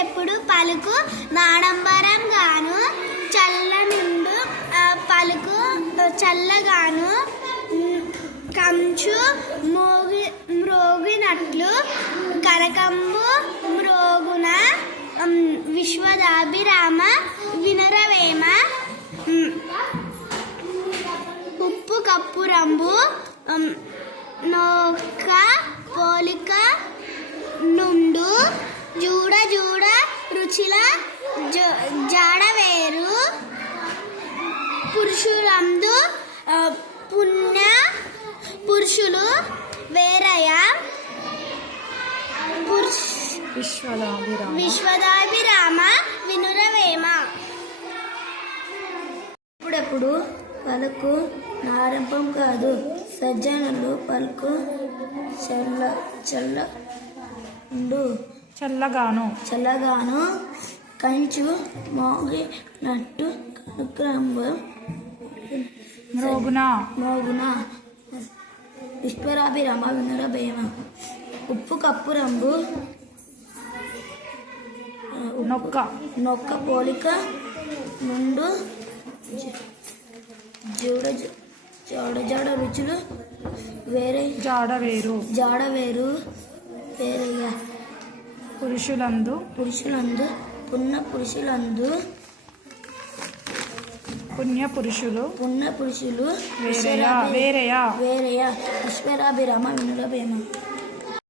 ఎప్పుడు పలుకు నాడంబరం గాను చల్లనిండు పలుకు చల్లగాను కంచు మ్రోగినట్లు కనకంబు మ్రోగున విశ్వదాభిరామ వినరవేమ ఉప్పు కప్పురంబు నోక పోలిక నుండు జూడ జూడ రుచిల జాడవేరు పురుషులందు పుణ్య పురుషులు వేరయ విశ్వదాభిరామ వినురవేమ. ఇప్పుడెప్పుడు పలుకు నారంభం కాదు సజ్జనులు పలుకు చల్లగాను కంచు మోగినట్టు కనుక్రంబం మోగున విశ్వరాభిరామ వినురవేమ ఉప్పు కప్పు రంబు నొక్క పోలిక నుండు జాడ రుచులు జాడవేరు వేరయ్య పురుషులందు పుణ్య పురుషులు వేరయ విశ్వరాభిరామ వినురవేమ.